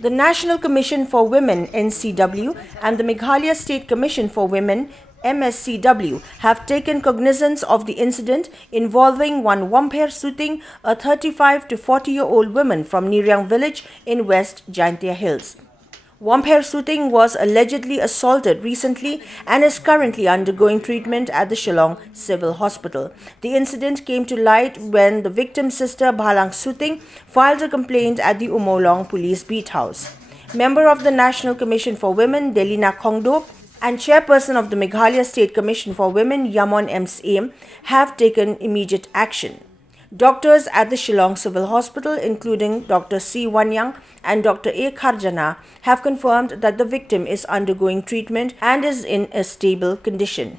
The National Commission for Women (NCW) and the Meghalaya State Commission for Women (Mscw) have taken cognizance of the incident involving one Wompher Suting, a 35 to 40-year-old woman from Niriang village in West Jaiñtia Hills. Wompher Suting was allegedly assaulted recently and is currently undergoing treatment at the Shillong Civil Hospital. The incident came to light when the victim's sister Bhalang Suting filed a complaint at the Ummulong Police Beat House. Member of the National Commission for Women Niriang and chairperson of the Meghalaya State Commission for Women Mscw have taken immediate action. Doctors at the Shillong Civil Hospital, including Dr. C. Wanyang and Dr. A. Kharjana, have confirmed that the victim is undergoing treatment and is in a stable condition.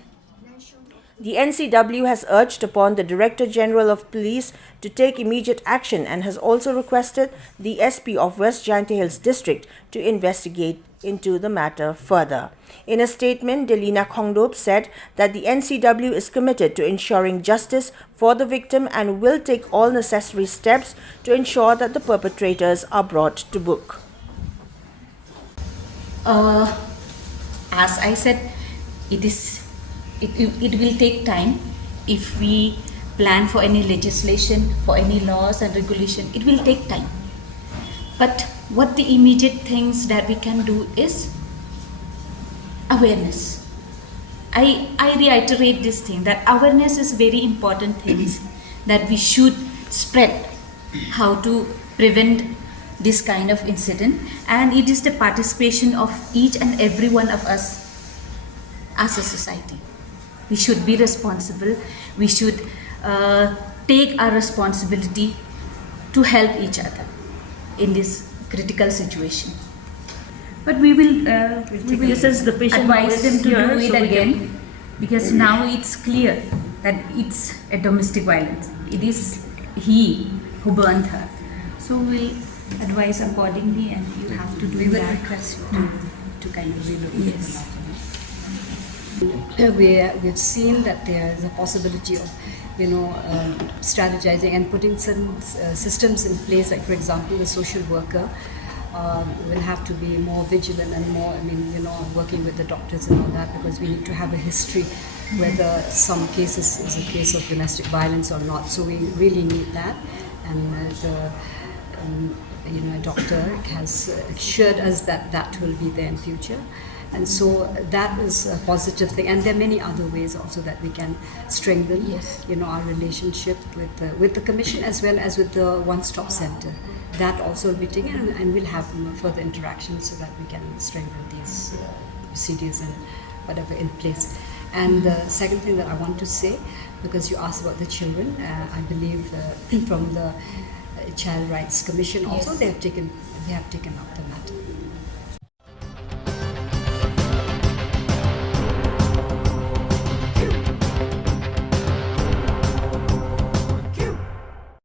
The NCW has urged upon the Director General of Police to take immediate action and has also requested the SP of West Jaiñtia Hills District to investigate into the matter further. In a statement, Niriang said that the NCW is committed to ensuring justice for the victim and will take all necessary steps to ensure that the perpetrators are brought to book. As I said, it will take time. If we plan for any legislation, for any laws and regulation, it will take time. But what the immediate things that we can do is awareness. I reiterate this thing, that awareness is very important things that we should spread how to prevent this kind of incident, and it is the participation of each and every one of us as a society. We should be responsible. We should take our responsibility to help each other in this critical situation. But we will assess the patient, advise them to do it again, because now it's clear that it's a domestic violence. It is he who burned her. So we'll advise accordingly, and you have to do that. We will request you to kind of relook at Yes. We've seen that there is a possibility of, strategizing and putting certain systems in place. Like, for example, the social worker will have to be more vigilant and more, working with the doctors and all that, because we need to have a history whether some cases is a case of domestic violence or not. So we really need that, and a doctor has assured us that that will be there in future. And so that is a positive thing, and there are many other ways also that we can strengthen, our relationship with the commission as well as with the one-stop center. That also will be taken, and we'll have further interactions so that we can strengthen these procedures and whatever in place. And the second thing that I want to say, because you asked about the children, I believe from the Child Rights Commission also they have taken up the matter.